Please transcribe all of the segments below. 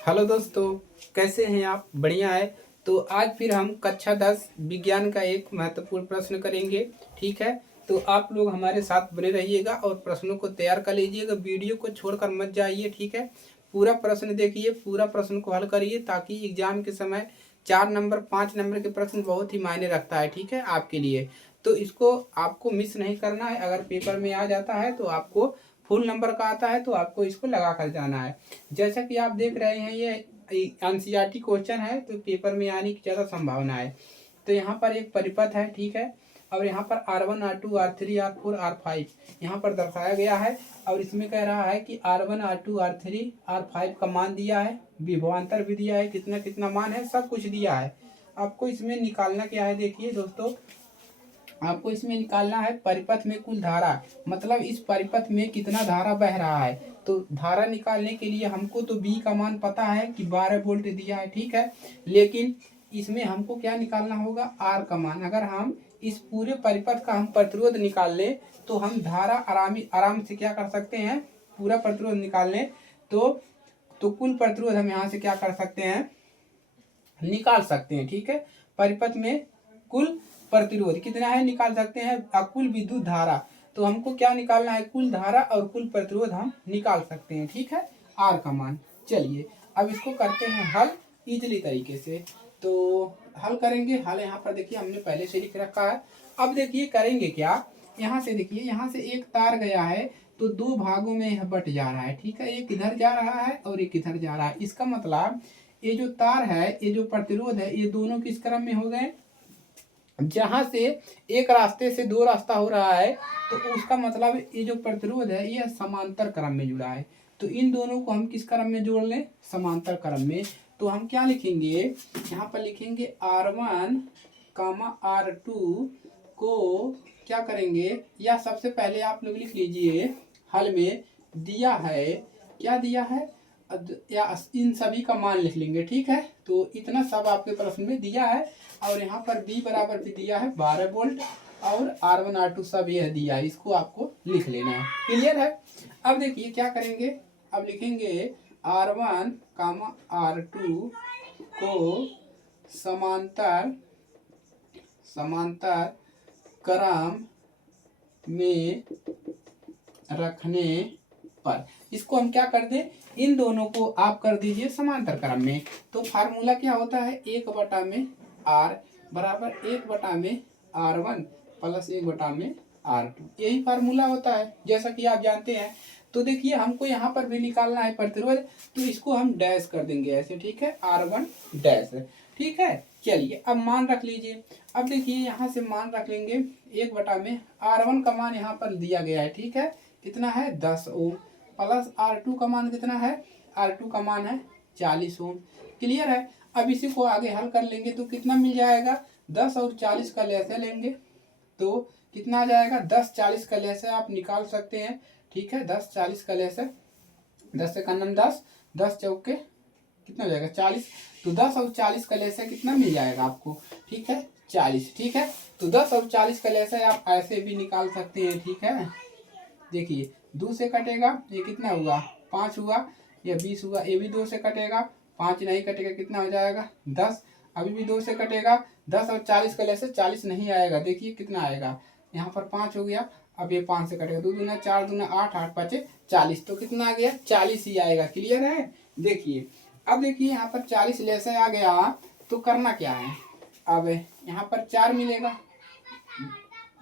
Hello दोस्तों, कैसे हैं आप? बढ़िया है। तो आज फिर हम कक्षा 10 विज्ञान का एक महत्वपूर्ण प्रश्न करेंगे। ठीक है, तो आप लोग हमारे साथ बने रहिएगा और प्रश्नों को तैयार कर लीजिएगा। वीडियो को छोड़कर मत जाइए। ठीक है, पूरा प्रश्न देखिए, पूरा प्रश्न को हल करिए ताकि एग्जाम के समय 4 नंबर 5 नंबर के प्रश्न बहुत ही मायने रखता है। ठीक है, आपके लिए तो इसको आपको मिस नहीं करना है। अगर पेपर में आ जाता है तो आपको फुल नंबर का आता है तो आपको इसको लगा कर जाना है। जैसा कि आप देख रहे हैं ये एनसीईआरटी क्वेश्चन है तो पेपर में आने की ज़्यादा संभावना है। तो यहाँ पर एक परिपथ है। ठीक है, और यहाँ पर R1 R2 R3 R4 R5 यहाँ पर दर्शाया गया है। और इसमें कह रहा है कि R1 R2 R3 R5 का मान दिया है, विभवांतर भी दिया है, कितना कितना मान है, सब कुछ दिया है। आपको इसमें निकालना क्या है, देखिए दोस्तों, आपको इसमें निकालना है परिपथ में कुल धारा, मतलब इस परिपथ में कितना धारा बह रहा है। तो धारा निकालने के लिए हमको तो बी का मान पता है कि 12 वोल्ट दिया है। ठीक है, लेकिन इसमें हमको क्या निकालना होगा, आर का मान। अगर हम इस पूरे परिपथ का हम प्रतिरोध निकाल लें तो हम धारा आराम से क्या कर सकते हैं, पूरा प्रतिरोध निकाल लें तो कुल प्रतिरोध हम यहाँ से क्या कर सकते हैं, निकाल सकते हैं। ठीक है, परिपथ में कुल प्रतिरोध कितना है निकाल सकते हैं। कुल विद्युत धारा, तो हमको क्या निकालना है, कुल धारा और कुल प्रतिरोध हम निकाल सकते हैं। ठीक है, आर का मान। चलिए अब इसको करते हैं हल इजली तरीके से। तो हल करेंगे, हल यहाँ पर देखिए हमने पहले से लिख रखा है। अब देखिए करेंगे क्या, यहाँ से देखिए, यहाँ से एक तार गया है तो दो भागों में यह बट जा रहा है। ठीक है, एक इधर जा रहा है और एक इधर जा रहा है। इसका मतलब ये जो तार है, ये जो प्रतिरोध है, ये दोनों किस क्रम में हो गए, जहां से एक रास्ते से दो रास्ता हो रहा है तो उसका मतलब ये जो प्रतिरोध है ये समांतर क्रम में जुड़ा है। तो इन दोनों को हम किस क्रम में जोड़ लें, समांतर क्रम में। तो हम क्या लिखेंगे, यहाँ पर लिखेंगे R1 कामा R2 को क्या करेंगे, या सबसे पहले आप लोग लिख लीजिए, हल में दिया है, क्या दिया है, या इन सभी का मान लिख लेंगे। ठीक है, तो इतना सब आपके प्रश्न में दिया है। और यहाँ पर B बराबर भी दिया है 12 वोल्ट, और R1 R2 सब यह दिया है, इसको आपको लिख लेना है। क्लियर है। अब देखिए क्या करेंगे, अब लिखेंगे R1 कामा R2 को समांतर समांतर क्रम में रखने पर इसको हम क्या कर दें, इन दोनों को आप कर दीजिए समांतर क्रम में। तो फार्मूला क्या होता है, 1/r बराबर 1/r1 प्लस 1/r2, यही फार्मूला होता है जैसा कि आप जानते हैं। तो देखिए हमको यहाँ पर भी निकालना है प्रतिरोध, तो इसको हम डैश कर देंगे ऐसे। ठीक है, R1 डैश। ठीक है, चलिए अब मान रख लीजिए। अब देखिए यहाँ से मान रख लेंगे 1/में R1 का मान यहाँ पर दिया गया है। ठीक है, कितना है 10 ओम, प्लस R2 का मान कितना है, R2 का मान है 40 ओम। क्लियर है। अब इसी को आगे हल कर लेंगे तो कितना मिल जाएगा, 10 और 40 का लैसे लेंगे तो कितना आ जाएगा, 10 40 का लैसे आप निकाल सकते हैं। ठीक है, 10 40 का लैसे, 10 से कन्नम 10, 10 चौके कितना हो जाएगा 40। तो 10 और 40 का लैसे कितना मिल जाएगा आपको, ठीक है 40। ठीक है, तो 10 और 40 का लैसे आप ऐसे भी निकाल सकते हैं। ठीक है, देखिए 2 से कटेगा, ये कितना हुआ 5 हुआ, या 20 हुआ, ये भी 2 से कटेगा, 5 नहीं कटेगा, कितना हो जाएगा 10, अभी भी 2 से कटेगा, 10 और 40 का लैसे 40 नहीं आएगा, देखिए कितना आएगा, यहाँ पर 5 हो गया, अब ये 5 से कटेगा, 2 दूना 4 दूना 8, 8 5 40, तो कितना आ गया 40 ही आएगा। क्लियर है। देखिए अब देखिए यहाँ पर 40 लैसे आ गया तो करना क्या है, अब यहाँ पर 4 मिलेगा,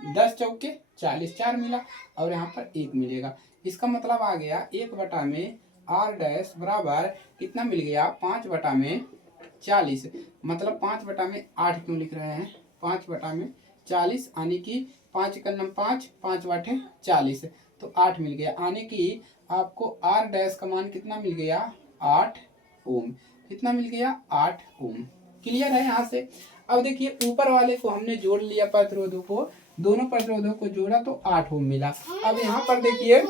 10 चौके 40, 4 मिला, और यहाँ पर 1 मिलेगा। इसका मतलब आ गया 1/में R डैश बराबर कितना मिल गया, 5/40, मतलब 5/में 8 क्यों लिख रहे हैं, 5/में 40, आने की 5 का नम 5, 5 बाटे 40, तो 8 मिल गया। आने की आपको R डैश का मान कितना मिल गया, 8 ओम। कितना मिल गया, 8 ओम। क्लियर है यहाँ से। अब देखिए ऊपर वाले को हमने जोड़ लिया, प्रतिरोधों को, दोनों प्रतिरोधों को जोड़ा तो 8 ओम मिला। अब यहाँ पर देखिए,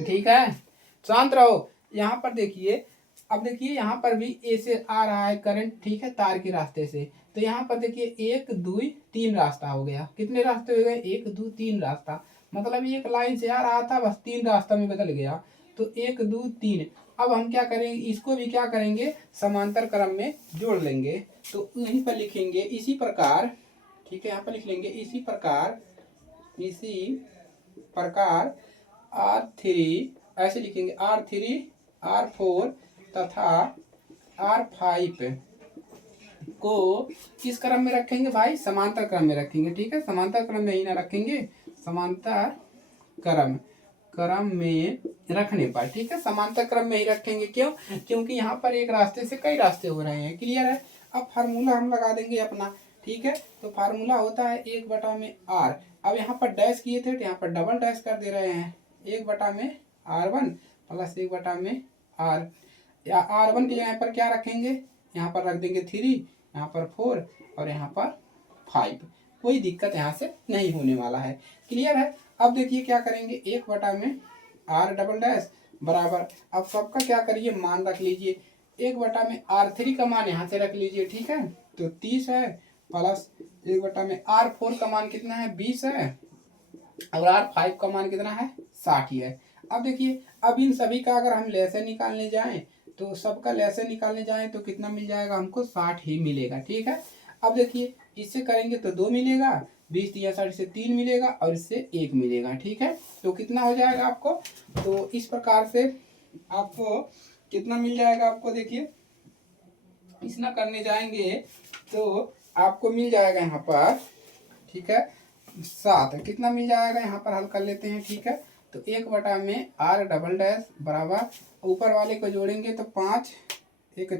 ठीक है शांत रहो, यहाँ पर देखिए, अब देखिए यहाँ पर भी ए से आ रहा है करंट, ठीक है तार के रास्ते से। तो यहाँ पर देखिए 1 2 3 रास्ता हो गया, कितने रास्ते हो गए, 1 2 3 रास्ता, मतलब एक लाइन से आ रहा था बस 3 रास्ता में बदल गया। तो 1 2 3। अब हम क्या करेंगे, इसको भी क्या करेंगे, समांतर क्रम में जोड़ लेंगे। तो यहीं पर लिखेंगे इसी प्रकार, ठीक है, यहाँ पर लिख लेंगे इसी प्रकार R3, ऐसे लिखेंगे R3 R4 तथा R5 को किस क्रम में रखेंगे भाई, समांतर क्रम में रखेंगे। ठीक है, समांतर क्रम में ही ना रखेंगे, समांतर क्रम में रखने पर, ठीक है, समांतर क्रम में ही रखेंगे। क्यों, क्योंकि यहाँ पर एक रास्ते से कई रास्ते हो रहे हैं। क्लियर है। अब फार्मूला हम लगा देंगे अपना। ठीक है, तो फार्मूला होता है 1/r। अब यहाँ पर डैश किए थे तो यहाँ पर डबल डैश कर दे रहे हैं, 1/r1 प्लस 1/r, या r1 के यहाँ पर क्या रखेंगे, यहाँ पर रख देंगे 3, यहाँ पर 4 और यहाँ पर 5। कोई दिक्कत यहाँ से नहीं होने वाला है। क्लियर है। अब देखिए क्या करेंगे, 1/r डबल डैश बराबर, अब सबका क्या करिए, मान रख लीजिए। 1/r3 का मान यहाँ से रख लीजिए। ठीक है, तो 30 है, प्लस 1/r4 का मान कितना है, 20 है, और R5 का मान कितना है, 60 है। अब देखिए, अब इन सभी का अगर हम लैसे निकालने जाएं तो सबका लैसे निकालने जाएं तो कितना मिल जाएगा हमको, 60 ही मिलेगा। ठीक है, अब देखिए इससे करेंगे तो 2 मिलेगा, 20 या 60 से 3 मिलेगा और इससे 1 मिलेगा। ठीक है, तो कितना हो जाएगा आपको, तो इस प्रकार से आपको कितना मिल जाएगा, आपको देखिए इसना करने जाएंगे तो आपको मिल जाएगा यहाँ पर, ठीक है, 7 कितना मिल जाएगा, यहाँ पर हल कर लेते हैं। ठीक है, तो 1/r डबल डैश बराबर, ऊपर वाले को जोड़ेंगे तो 5 1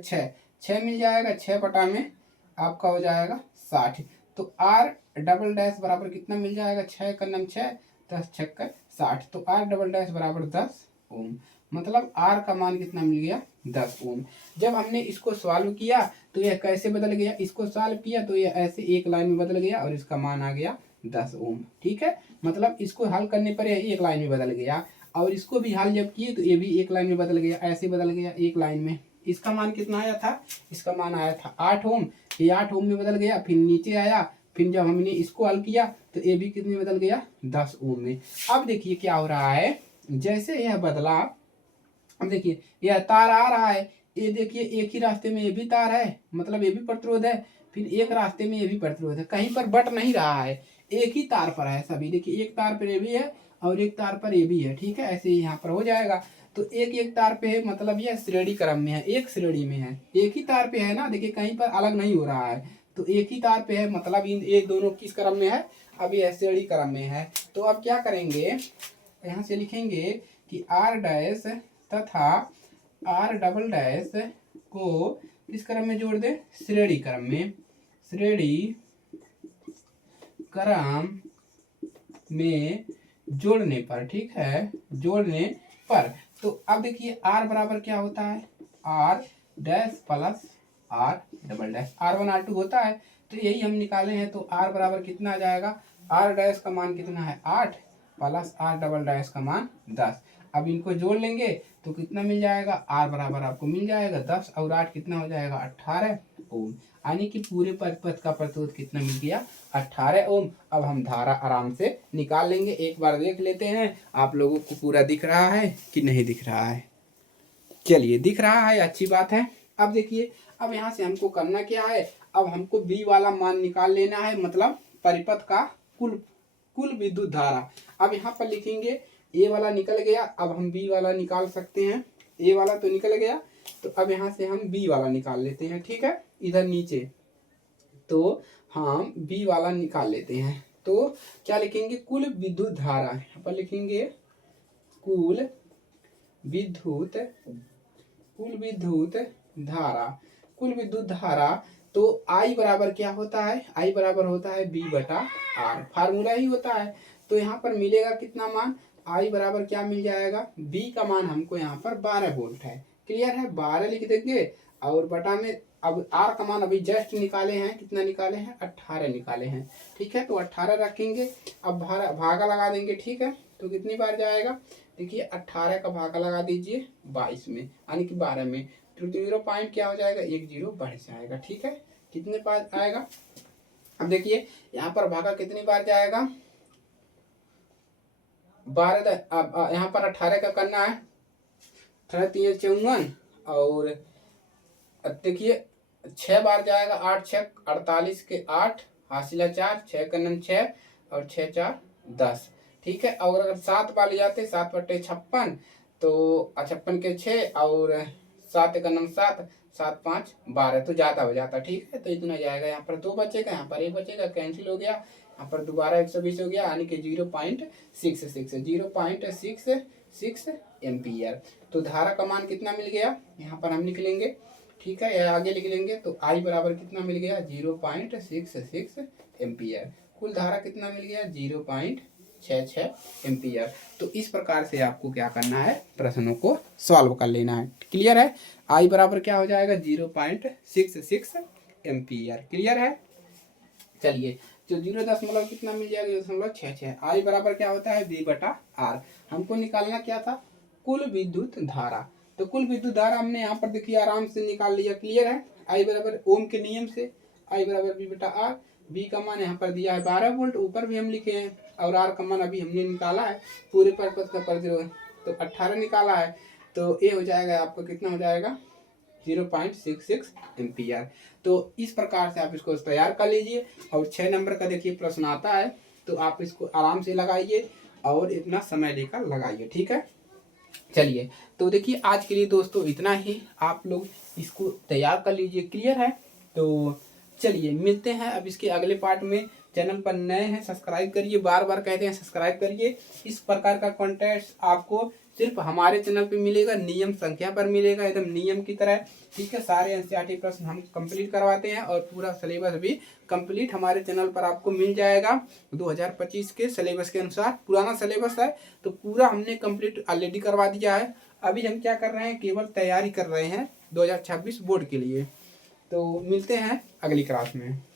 6 मिल जाएगा, 6/में आपका हो जाएगा 60। तो r डबल डैश बराबर कितना मिल जाएगा, 6 का नम 6, 10 6 60। तो r डबल डैश बराबर 10 ओम, मतलब r का मान कितना मिल गया, 10 ओम। जब हमने इसको सॉल्व किया तो यह कैसे बदल गया, इसको सॉल्व किया तो यह ऐसे एक लाइन में बदल गया और इसका मान आ गया 10 ओम। ठीक है, मतलब इसको हल करने पर यह एक लाइन में बदल गया, और इसको भी हल जब किए तो ये भी एक लाइन में बदल गया, ऐसे बदल गया एक लाइन में। इसका मान कितना आया था, इसका मान आया था 8 ओम, ये 8 ओम में बदल गया, फिर नीचे आया, फिर जब हमने इसको हल किया तो ये भी कितने में बदल गया, 10 ओम में। अब देखिए क्या हो रहा है, जैसे यह बदला, अब देखिए यह तार आ रहा है, ये देखिए एक ही रास्ते में ये भी तार है, मतलब ये भी प्रतिरोध है, फिर एक रास्ते में ये भी प्रतिरोध है, कहीं पर बट नहीं रहा है, एक ही तार पर है सभी। देखिए एक तार पर ये भी है और एक तार पर ये भी है। ठीक है, ऐसे ही यहाँ पर हो जाएगा। तो एक एक तार पे है, मतलब यह श्रेणी क्रम में है, एक श्रेणी में है, एक ही तार पे है ना, देखिए कहीं पर अलग नहीं हो रहा है, तो एक ही तार पे है, मतलब इन ये दोनों किस क्रम में है, अब ये श्रेणी क्रम में है। तो अब क्या करेंगे, यहाँ से लिखेंगे कि r डैश तथा r डबल डैश को किस क्रम में जोड़ दे, श्रेणी क्रम में, श्रेणी क्रम में जोड़ने पर। ठीक है, जोड़ने पर। तो अब देखिए r बराबर क्या होता है, r dash plus r double dash, r1 r2 होता है, तो यही हम निकाले हैं। तो r बराबर कितना आ जाएगा, r डैश का मान कितना है 8 प्लस r डबल डैश का मान 10। अब इनको जोड़ लेंगे तो कितना मिल जाएगा, r बराबर आपको मिल जाएगा 10 और 8 कितना हो जाएगा 18 ओम, यानी कि पूरे पथ का प्रतिरोध कितना मिल गया, 18 ओम। अब हम धारा आराम से निकाल लेंगे, एक बार देख लेते हैं आप लोगों को पूरा दिख रहा है कि नहीं दिख रहा है। चलिए दिख रहा है, अच्छी बात है। अब देखिए, अब यहाँ से हमको करना क्या है, अब हमको B वाला मान निकाल लेना है, मतलब परिपथ का कुल विद्युत धारा। अब यहाँ पर लिखेंगे A वाला निकल गया, अब हम B वाला निकाल सकते हैं, A वाला तो निकल गया, तो अब यहाँ से हम B वाला निकाल लेते हैं। ठीक है, इधर नीचे तो हम B वाला निकाल लेते हैं। तो क्या लिखेंगे, कुल विद्युत धारा, यहाँ पर लिखेंगे कुल विद्युत धारा, कुल विद्युत धारा। तो I बराबर क्या होता है, I बराबर होता है B/R, फार्मूला ही होता है। तो यहाँ पर मिलेगा कितना मान, I बराबर क्या मिल जाएगा, B का मान हमको यहाँ पर 12 वोल्ट है। क्लियर है, 12 लिख देंगे और बटा में, अब R का मान अभी जस्ट निकाले हैं, कितना निकाले हैं, 18 निकाले हैं। ठीक है, तो 18 रखेंगे, अब भागा लगा देंगे। ठीक है, तो कितनी बार जाएगा, देखिए 18 का भागा लगा दीजिए 22 में, यानी कि 12 में, तो 0 पॉइंट क्या हो जाएगा, 1 0 बढ़ जाएगा। ठीक है, कितने बार आएगा, अब देखिए यहाँ पर भागा कितनी बार जाएगा, 12, अब यहाँ पर 18 का करना है, 3 54 और देखिए 6 बार जाएगा, 8 6 48 के 8 हासिला 4 6 का 6 और 6 4 10। ठीक है, और अगर 7 बार ले जाते 7 बटे 56 तो 56 के 6 और 7 का 7 7 5 12 तो ज़्यादा हो जाता। ठीक है, तो इतना जाएगा। यहाँ पर 2 बचेगा, यहाँ पर 1 बचेगा, कैंसिल हो गया। यहाँ पर दोबारा 120 हो गया, यानी कि 0.66 एम्पियर। तो धारा का मान कितना मिल गया, यहाँ पर हम लिख लेंगे। ठीक है, या आगे लिख लेंगे तो आई बराबर कितना मिल गया 0.66 एम्पियर। कुल धारा कितना मिल गया 0.66 एम्पियर। तो इस प्रकार से आपको क्या करना है, प्रश्नों को सॉल्व कर लेना है। क्लियर है, आई बराबर क्या हो जाएगा 0.66 एम्पियर। क्लियर है। चलिए, तो 0 कितना मिल जाएगा 0.66। आई बराबर क्या होता है V/R। हमको निकालना क्या था, कुल विद्युत धारा। तो कुल विद्युत धारा हमने यहाँ पर देखिए आराम से निकाल लिया। क्लियर है, आई बराबर ओम के नियम से आई बराबर V/R। V का मान यहाँ पर दिया है 12 वोल्ट, ऊपर भी हम लिखे हैं, और R का मान अभी हमने निकाला है, पूरे परिपथ का प्रतिरोध तो 18 निकाला है। तो ये हो जाएगा आपको कितना हो जाएगा 0.66 एम्पियर। तो इस प्रकार से आप इसको तैयार कर लीजिए। और 6 नंबर का देखिए प्रश्न आता है, तो आप इसको आराम से लगाइए और इतना समय लेकर लगाइए। ठीक है, चलिए, तो देखिए आज के लिए दोस्तों इतना ही, आप लोग इसको तैयार कर लीजिए। क्लियर है, तो चलिए मिलते हैं अब इसके अगले पार्ट में। चैनल पर नए हैं सब्सक्राइब करिए, बार बार कहते हैं सब्सक्राइब करिए। इस प्रकार का कंटेंट आपको सिर्फ हमारे चैनल पे मिलेगा, नियम संख्या पर मिलेगा, एकदम नियम की तरह। ठीक है, सारे एनसीईआरटी प्रश्न हम कंप्लीट करवाते हैं और पूरा सिलेबस भी कंप्लीट हमारे चैनल पर आपको मिल जाएगा। 2025 के सिलेबस के अनुसार पुराना सिलेबस है, तो पूरा हमने कंप्लीट ऑलरेडी करवा दिया है। अभी हम क्या कर रहे हैं, केवल तैयारी कर रहे हैं 2026 बोर्ड के लिए। तो मिलते हैं अगली क्लास में।